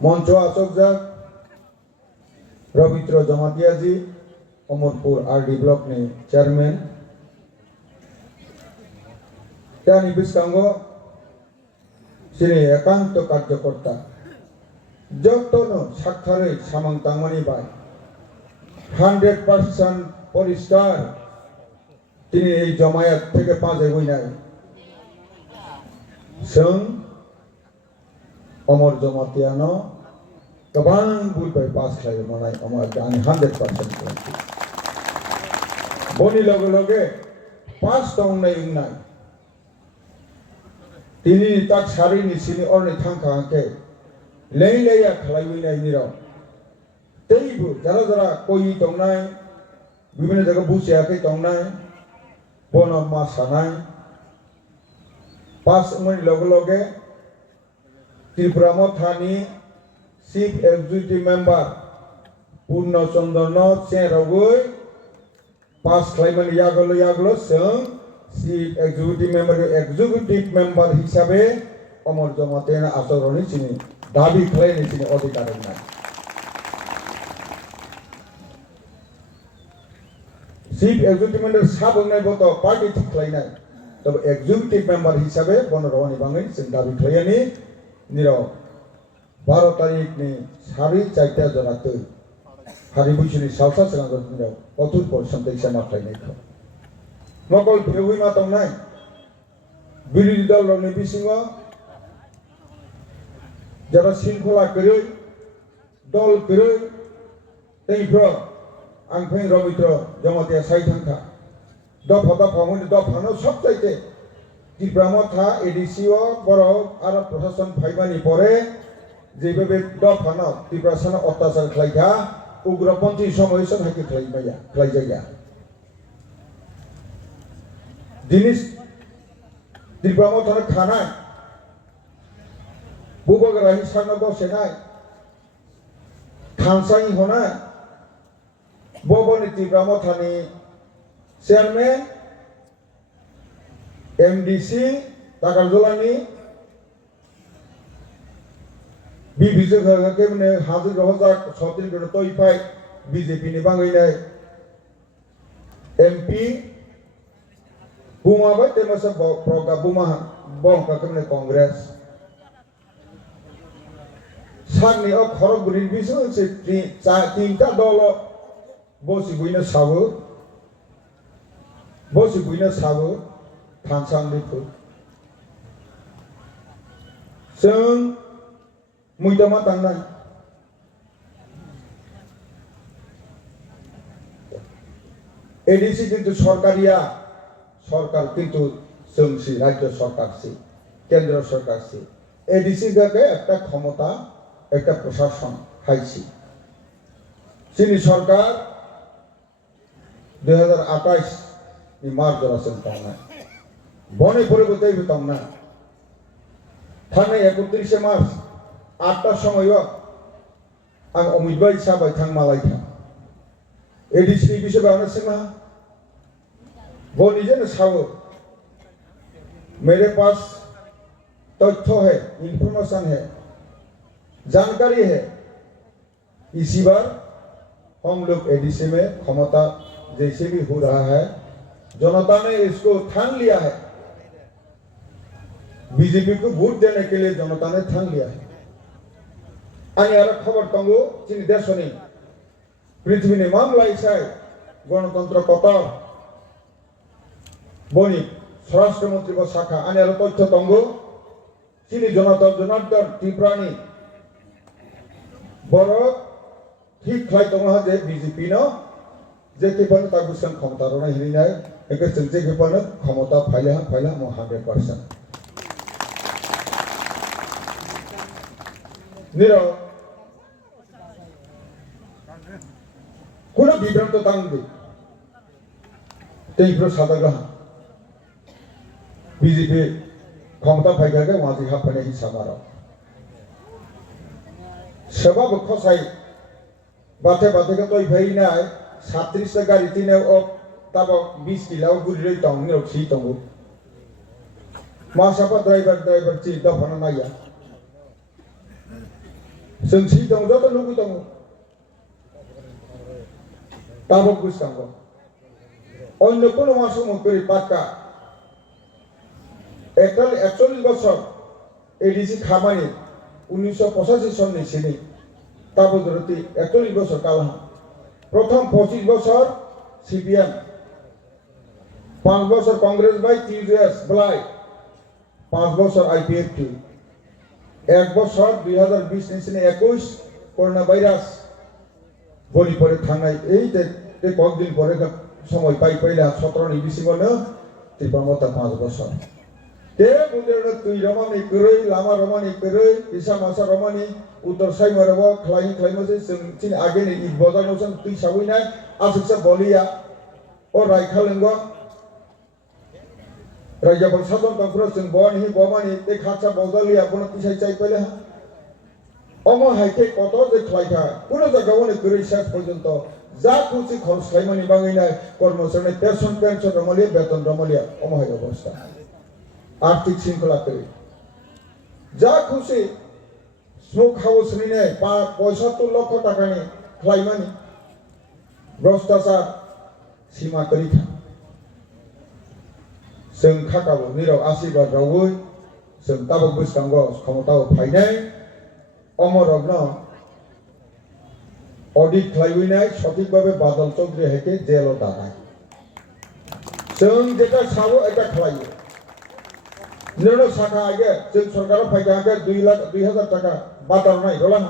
মঞ্চ আচকজাক রবীন্দ্র জমাতিয়াজি অমরপুর আরডি ব্লকनि চেয়াरमेन त्यानि बिस्कांगो सिनि एकांत कार्यकर्ता जतनो साक्षारै सामांतांमानि बाय 100% परिष्कार तिनि এই জমায়েত থেকে পাঁচে হইনাই जों अमर जमातियानो गोबां बुंबाय पास खालामो मानाय अमर आं 100% garanti बनि लगे लगे पास दंनाय उंनाय तिनि ताक सारिनि सिनि अरनि थांखांखे लेया खालामनाय निराव तेइबो जरा जरा कोई दंनाय विभिन्न जगह बुजियाखै दंनाय बनमा सानाय पास मनि लगे लगे त्रिपुरा मथानि चीफ एक्जिक्यूटिव मेंबर पूर्णचंद्र चेरावै पास खालामनाय यागलो जों चीफ एक्जिक्यूटिव मेंबर हिसाबै अमर जमातियानो आचरणी चिनि दाबी खालामनाय चिनि अधिकार होनाय चीफ एक्जिक्यूटिव मेंबर साबंनाय बत पार्टी ठीक खालामनाय तब एक्जिक्यूटिव मेंबर हिसाबै बनरवानि बाङै जों दाबि खालामनायनि निराव 12 तारिखनि सारि चाइटा जनातै हारिमुसिनि सावसा सिगांगो निराव कठोर परिश्रम दैसा खालामनायखौ मकल फेवै मा दंनाय बिरोधी दलनि बिसिङाव जरा शृंखला करै दल करै तैफ्र आं फै रबीन्द्र जमातिया साइथांखा दफा दफानो सब चाइते त्रिपुरा मथा एडिसिओ बर आरो प्रशासन फाइबानि परे जेबे दफानो त्रिपुरा सान अत्याचार खालायखा उग्रपन्थी समावेशन हाकि खालायजाया जिनिस त्रिपुरा मथा खानाय बुबगरा हिसानो बसेनाय थानसाई होनाय बबनि त्रिपुरा मथानि चेयारमेन एमडीसी दागालजलानि बिबिजों होगाके माने हाजो रहजा छत्तीसगढ़ तयफाय बीजेपी नि बाङैनाय एमपी बुमाबाय तेमसे प्रगा बुमा बंका माने कांग्रेस साननि खरगुरि बिसो से तीनटा दल बसि बुइनो साबो थानसांनिफोर जों मैदामा थांनाय एडीसी किन्तु सरकार किन्तु जोंसि राज्य सरकार से केंद्र सरकार से एडीसी के एक क्षमता एक प्रशासन हाइसी चीनी सरकार 2028 नि मार्च जरासिम थांनाय बने परिबर्तन थांनाय थांनाय 31 मार्च 8टा समय आं अमित भाई साबाय थां मालायथा एडीसी बिसोर बावनो सिमा बनिजे सावो मेरे पास तथ्य है इंफॉर्मेशन है जानकारी है इसी बार हम लोग एडीसी में क्षमता जैसे भी हो रहा है जनता ने इसको ठान लिया है बीजेपी को वोट देने के लिए जनता ने ठान लिया है आनी आरो खबर तंगो चिनी देशनि पृथ्वी ने मामलायसाय गणतंत्र कतर बनि स्वराष्ट्र मंत्री को शाखा आनी आरो तथ्य तंगो चिनी जनार्दन त्रिपुरानि बर ठीक खाय दङ जे बीजेपी न जे केपानो तागुसं क्षमता रना हिरिनाय एके जों जे केपानो क्षमता फाइला म 100% निराव কোনো বিভ্রান্ত তাঙ্গে तेइफ्र सादाग्रहा बीजेपी क्षमता फाइगाके वाजी हाफाने हिसाबाराव सेबाबो खसाय बाथे के तय भाईनाय 37 टा गाड़ी तिने ताबो 20 किलो गुरिरै दंनि रखि दंगो मासापा ड्राइवर ची दफाना नाया जों सि दं जत नुगु दं ताबक बुसकांगो अन्य কোনো মাসে মকরি পাক্কা একল 41 বছর এডিসি খামানি 1985 সনে সিনি তাবদরতি 41 বছর কালা প্রথম 25 বছর সিপিএম 5 বছর কংগ্রেস বাই টিউএস ব্লাই 5 বছর আইপিএফটি 1 বছর 2020 নিসিনে 21 করোনা ভাইরাস বলি পরে থানায় এই তে কয়েকদিন পরে সময় পাইলা 17 নি ডিসেম্বর ত্রিপমতা 5 বছর তে বুদের তুই রমানি কই লামা রমানি কই ইসা মাসা রমানি উত্তর সাই মারব খাইমসে সিন আগে নি বজার নসন তুই সাবই নাই আসুকসা বলিয়া ও রাইখালেঙ্গ রাইজাবল সাজন তফর সিন বনি বমানি তে খাচা বজালিয়া কোন তিসাই চাই পেলে অম হাইতে কত যে খাইতা কোন জায়গায় কই শেষ পর্যন্ত যা খুশি খরচ খাইমানি বাঙাই নাই কর্মচারী পেনশন রমলিয়া বেতন রমলিয়া অম হাই অবস্থা आर्थिक श्रृंखला करे जा खुशी स्मोक हाउस ने 75 लाख टाका ने खाइमानी भ्रष्टाचार सीमा करी था जों खाकाबो निराव आशीर्वाद रावै जों ताबक बुसकांगो क्षमताव फायनाय अमरग्न ऑडिट खाइनाय सঠিক ভাবে बादल चौधरी हेके जेल दानाय जों जेटा साबो एटा खाइयो निरो शाखा आगे जों सरकार फायदा आगे 2,00,000 টাকা बादार नाय रोला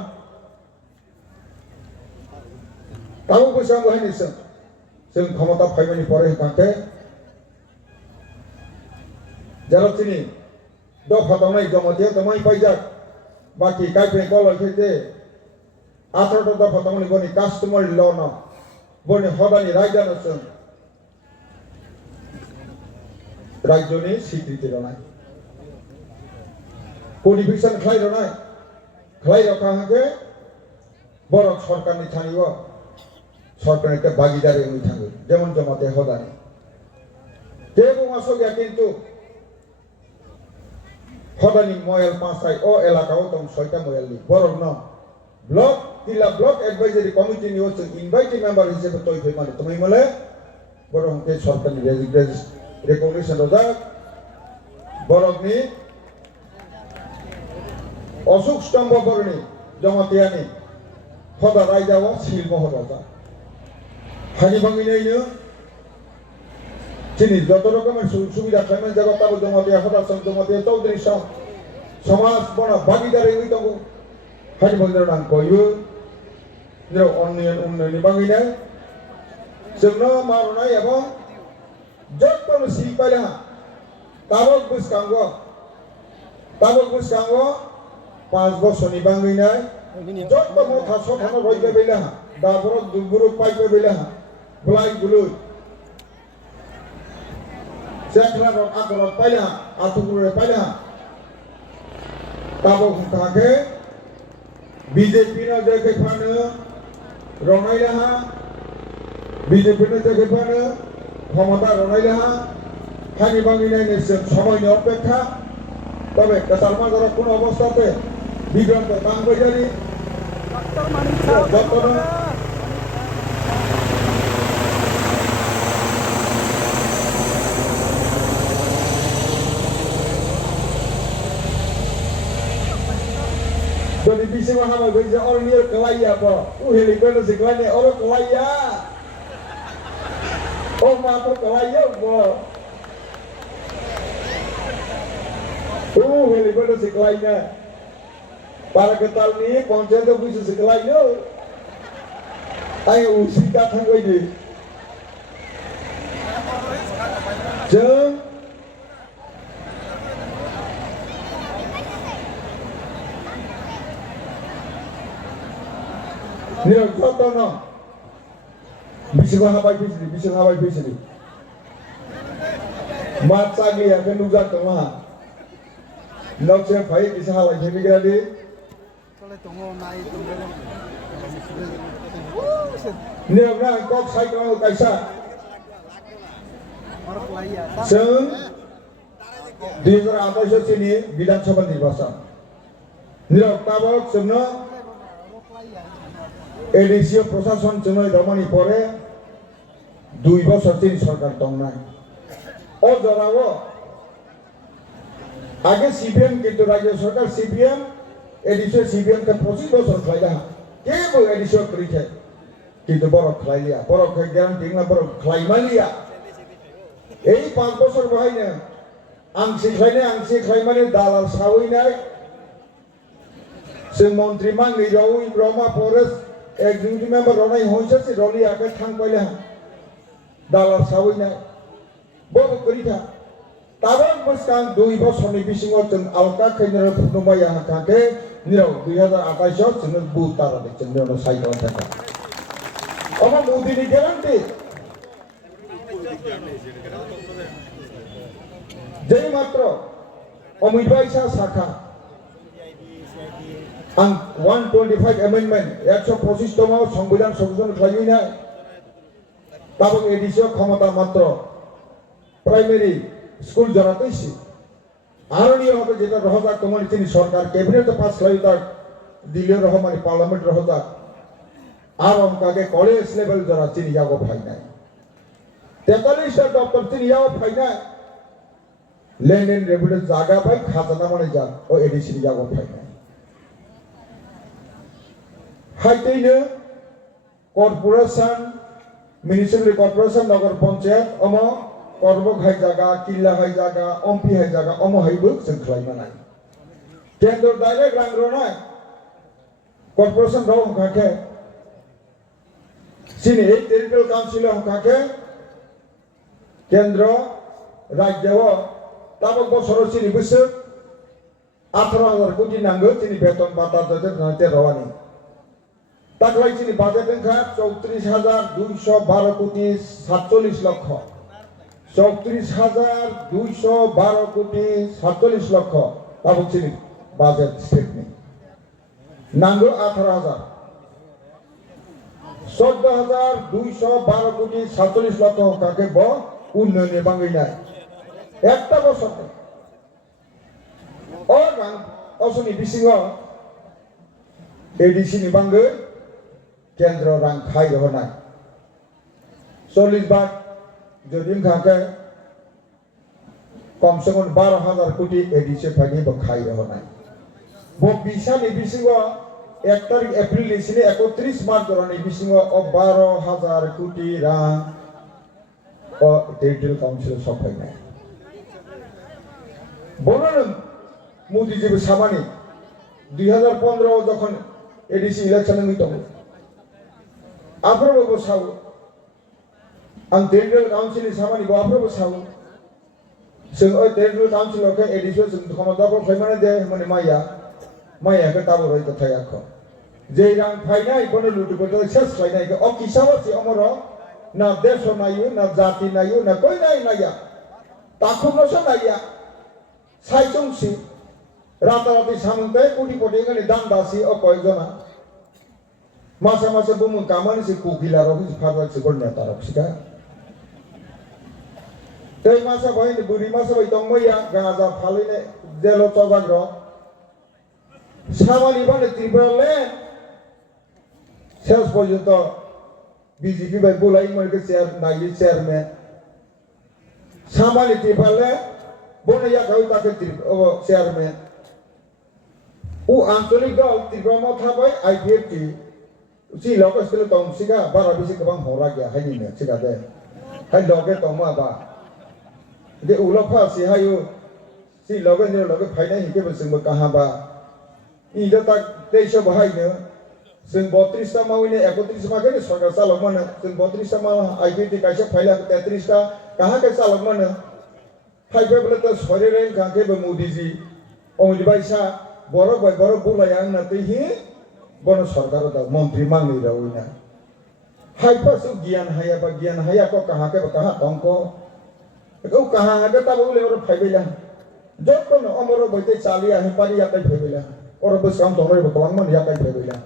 ताबो बुसकांगो हायनिसों जों क्षमता फायमानि परे कांते যারা তিনি দফা দাওনাই জমাতে তোমাই পাইজাক বাকি কাইপে কল খেতে 18টা দফা দাওনি বনি কাস্টমার ল না বনি হদানি রাইজানসন রাজ্যনি স্বীকৃতি রনাই পরিবেশন খাই রনাই খাই রাখা হাকে বড় সরকারনি থানিও সরকার একটা ভাগিদারি হই থাকে যেমন জমাতে হদানি দেবো মাসকে কিন্তু হদানি ময়েল পাঁচাই ও এলাকাও দং 6টা ময়েলনি বরং ন ব্লক তিলা ব্লক অ্যাডভাইজারি কমিটি নি হচ্ছে ইনভাইটি মেম্বার হিসেবে তৈরি হই মানে তুমি বলে বরং কে সরকারি রেকগনিশন রোজা বরং নি অশোক স্তম্ভ বরণি জমাতিয়ানি হদা রাইজাও শিল মহরজা হানি ভাঙি নাইনো তিনি যত রকমের সুবিধা খাইমান জগতাবো জমাতিয়া হদা সং জমাতিয়া চৌধুরী সমাজ বনা ভাগিদারি হই তবু হানি ভাঙির নাম কইও নির উন্নয়ন বাঙিনাই जोंनो मारनाय এবং যতন সিপাইলা তাবক বুসকাंगो 5 বছরনি বাঙিনাই যত মথা সথানো রইবে বেলা দাবর দুগুরু পাইবে বেলা বলাই গুলু সেখলা রক আতর পাইলা আতুগুরে পাইলা তাবক কাকে বিজেপি না দেখে ফানো রনাইলা বিজেপি না দেখে ফানো ক্ষমতা রনাইলা খানি বাঙিনাই নেছেন সময়নি অপেক্ষা তবে কাতার মাজার কোন অবস্থাতে বিভ্রান্ত বাংবাজারি doctor jadi bisa mahal bisa orang ni kelaya apa helikopter sekelanya orang kelaya oh mata kelaya apa helikopter sekelanya para ketal ni panjat tu bisa sekelanya ayo usi datang lagi jeng নির কত না বিশিগা হাবাই ফেসিলি মাত চাগলি আকে নুজা তমা নকছে phi কিসা হালাই Femi গেলি চলে তমো নাই তমো নির না কক সাইকেল কাইসা जों 2028 চিনি বিধানসভা নির্বাচন নিরব তাবক जोंनो এডিসিও প্রশাসন চুনই রমণী পরে 2 বছর তিনি সরকার দং নাই ও জরাও আগে সিপিএম কিন্তু রাজ্য সরকার সিপিএম এডিসিও সিপিএম কে 25 বছর খাইলা কেবো এডিসিও করিছে কিন্তু বড় খাইলিয়া বড় খাই গ্যারান্টি না বড় খাইমালিয়া এই 5 বছর বহাইনে আংসি খাইমানে দালাল সাউই নাই जों मन्त्री मांगै रावै ब्रह्मा फरेस्ट एक्जिकिउटिभ मेम्बार रनाय हयसे रलि आके थां पाइले दालाल सावैनाय बबो करिथा ताबन बसकां 2 बছरनि बिसिङाव जों आलका खैनर फुनुमाया हाकाके निराव 2028 आव जों बुतारा जों साइकल थाका अमा मोदीनि ग्यारान्टि जै मात्र अमित भाई शाखा ang 125 amendment 125 তমাও সংবিধান সংশোধন খাইনি না তাবক এডিসিও ক্ষমতা মাত্র প্রাইমারি স্কুল জনাতেছি আরণীয় হবে যেটা রহজা কমিটি সরকার ক্যাবিনেটে পাস খাইতা দিলীয় রহমানি পার্লামেন্ট রহজা আর অঙ্কাকে কলেজ লেভেল জরা চিনি যাবো ভাই নাই 43টা দপ্তর চিনি যাবো ভাই নাই লেনদেন রেভিনিউ জায়গা ভাই খাজানা মানে যান ও এডিসি যাবো ভাই নাই হাইতেইনো কর্পোরেশন মিউনিসিপালিটি কর্পোরেশন নগর পঞ্চায়েত অম কর্মক হাই জায়গা কিল্লা হাই জায়গা অম্পি হাই জায়গা অম হাইবো जों खालामनो नाय केंद्र डायरेक्ट रांग्रनाय कर्पोरेशन राव हकाके सिनि এই টেরিটরিয়াল কাউন্সিল हकाके केंद्र राज्य ताबक बছর सिनि बोसोर 18000 কোটি नांगौ सिनि बेतन भाता जते नाते रवानी তাকলাই চিনি বাজেট সংখ্যা 34212 কোটি 47 লক্ষ 34212 কোটি 47 লক্ষ তাবো চিনি বাজেট স্টেটমেন্ট নাঙ্গো 18000 14212 কোটি 47 লক্ষ কাকে ব উন্নয়নে বাঙ্গি নাই একটা বছর ও গান অসনি বিসিং এডিসি নি বাঙ্গি केंद्र रां खाई होनाय 40 बार जदिन खाके कम से कम 12000 कोटी एडिसे फाइनि बखाई होनाय बो बिसानि बिसिङो 1 तारिख एप्रिल निसिनि 31 मार्च दरानि बिसिङो 12000 कोटी रां ओ टेरिटरियल काउन्सिल सफायनाय बोलन मोदी जी सामानि 2015 যখন एडिसी इलेक्शन मिटो आफ्रोबो साव आं टेरिटरियल काउन्सिल सामानि बो आफ्रोबो साव जों ओ टेरिटरियल काउन्सिल के एडिसो जों खमदाबो फाइमाने दे माने माया के ताबो रय थायाखो जे रां फाइनाय बनो लुटुबो सेस फाइनाय के ओ किसाव से अमर ना देश नायो ना जाति नायो ना कोई नाया ताखुनो स नाया साइचंसि राताराति सामंते कोटी कोटी गनि दान दासी ओ कयजना masa-masa bumu kamani si kukila rohi si fatwa si golnya tarok sika. Tei masa boy ni buri masa boy tong moya gaza faline jelo chobagro. Samani bane tribale শেষ পর্যন্ত বিজেপি ভাই বলাই মরকে চেয়ারম্যান সামানি টিপালে বনেয়া গাও তাকে চেয়ারম্যান ও আঞ্চলিক দল ত্রিপুরা থাবাই IPFT si logo stelo tong siga bara bisi kabang hora gya hayi ne siga de hai loge tong ma ba de ulo pha si hayu si loge ne loge phaina hi ke besing ba kaha ba i da tak teisho bahai ne sing 32 ta mawi ne 31 ma ke sarkar sa logman sing 32 ta ma IPT kaise phaila 33 ta kaha ke sa logman phai pe bole to sore ren ka ke ba modi ji omji bai sa boro bulai ang na te hi bono सरकार दा मंत्री मांगै रावैना HEPA सु ज्ञान हाया को कहां के कहां तंको को कहां के तब बोले और फाइबेला जब न अमरो बइते चालिया हे पारी या कई फाइबेला और बस काम तोरे बकवान मन या कई फाइबेला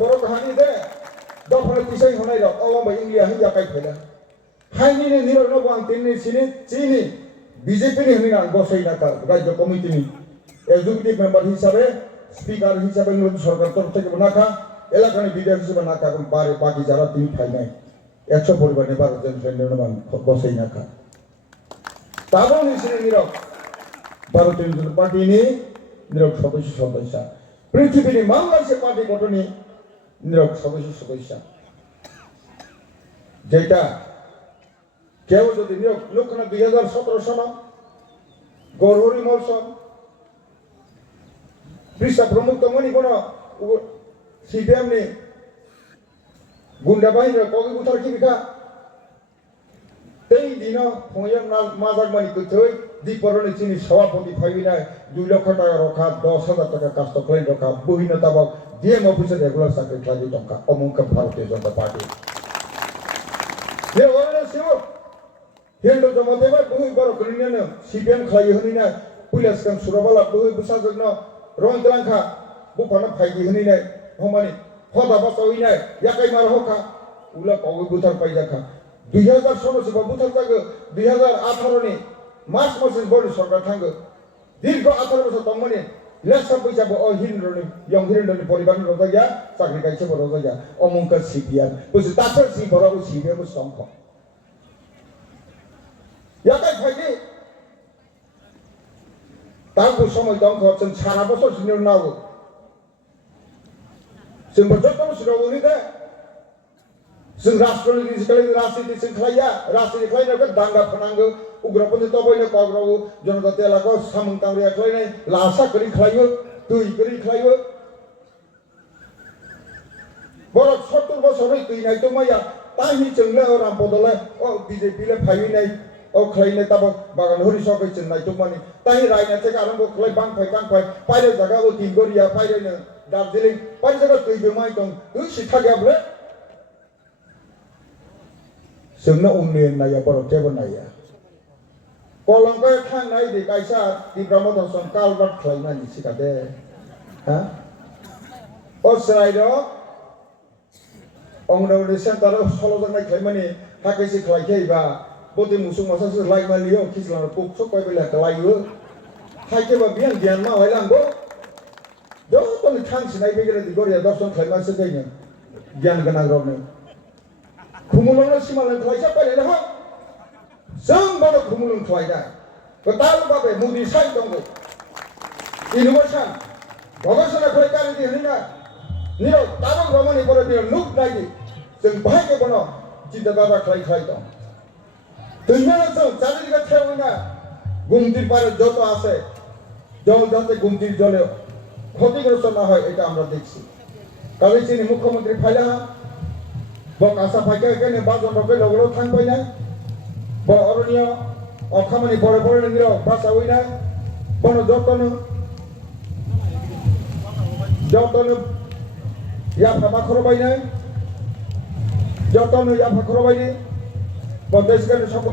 बरो कहानी दे दो फले तिसै होनाय र अवा बइ इंडिया हे या कई फाइला हाइनि ने निरो न बां तिनि सिनि चिनि बीजेपी नि हमिना बसैना का राज्य कमिटिनि एग्जीक्यूटिव मेंबर हिसाबै স্পিকার হিসাবে নতুন সরকার তরফ থেকে নাকা এলাকার বিধায়ক হিসেবে নাকা এবং বাকি যারা তিনি ঠাই নাই 100 পরিবারে 12 জন সৈন্যমান বসেই নাকা তারও নিশ্চয় নীরব ভারতীয় জনতা পার্টি নিয়ে নীরব সদস্য পৃথিবীর বাংলাদেশের পার্টি গঠনে নীরব সদস্য যেটা কেউ যদি নীরব লক্ষণ 2017 সন গৌরহরি মলসন পৃষ্ঠা প্রমুখ মনি কোন সিপিএম নি গুন্ডা বাহিনীর কবি বুথার কিবিকা এই দিন ফয়ম মাজাক মানি কইথই দীপরণে চিনি সভাপতি ফাইবিনায় 2 লক্ষ টাকা রক্ষা 10,000 টাকা কাস্ট ক্লাইন রক্ষা বহিনতাবক ডিএম অফিসে রেগুলার চাকরি খালি টঙ্কা অমুক ভারতীয় জনতা পার্টি যে ওরে শিব হেন্ড জমতে বা বহু বড় করিনে সিপিএম খাই হনি না পুলিশ কাম সুরাবালা বহু বুসাজগ্ন রংতলাংখা বুফানা ফাইদি হনি না হমানি হদা বাসাউই না ইয়াকাই মার হকা উলা কবি বুথার পাইজাখা 2016 से बुथार जागो 2018 नि मार्च मासे बर्ड सरकार थांगो दीर्घ 18 बছর तंगमनि लेसा पैसा बो हिरनि यंग हिरनि परिवार रजाया चाकरि गायसे बरो रजाया अमंका सिपिआर बुझ तासर सि बरो सिपिआर बो संख याकाय फाइदि तांगो समय दंख जों सारा बছর सिनि नागो जों बजटनो सिरावनि दे जों राष्ट्रनि राजनीति जों खालाया राजनीति खालायनायखौ दांगा फोनांगौ उग्रपन्थी तबैनो कग्रावो जनजाति एलाकायाव सामों तांग्रिया खालायनाय लासा करि खालायो दै करि खालायो बर' 70 बছरै दैनाय दमाया ताहि जोंले रामपदले बीजेपी ले फायनाय खालायनाय ताबो बागान हरि सबै जोंनाय दमानि ताहि रायनायथे आरम्भ खालाय बांफाय पाइरे जागा तिंगरिया पाइरेनो दार्जिलिं पाइरे जागा दै बेमाय दं दै सिथा गैयाब्ले जोंनो उन्नयन नाया बर' जेबो नाया कलंको थांनाय दे कायसा दिब्राम दर्शन कालबार खालायनानै सिखादे हा असरायद अंगनवाड़ी सेंटर सलजनाय खालायमानि थाकेसि खालायखैबा बदि मुसुं मासासो लाइमालियो खिसलार कुकसो पाइबेला खालायो थाइकेबा बियान गियान मा हायलांगो दतनि थांसिनाय बेगेरे दिगरिया दर्शन खालायमासो दैनो गियान गोनां रनो खुमुलंनो सिमालन खालायसा पाइले हा जों बर' खुमुलुं खालायनाय गोदाल बाबे मुदि साइ दंगो इनोवेशन गवेषणा खालायगारि दिहैना निरो ताबं रमनि बर' दिनो नुक नायदि जों बाहायके बनो चिन्ता दादा खालाय दं दैमाना जों चारिदिके थेवैना गुमटिर पारे যত আছে জল যাতে গুমটির জলে ক্ষতিগ্রস্ত না হয় এটা আমরা দেখছি কাজে তিনি মুখ্যমন্ত্রী ফাইলা बक आसा फाइका केने बाजन रके लगलो थांबायना ब अरण्य अखामानि बड़े बड़े निरो बासावैना बन जतन या फामा खरबायना जतन या फाखरबायनि बदेश केने सब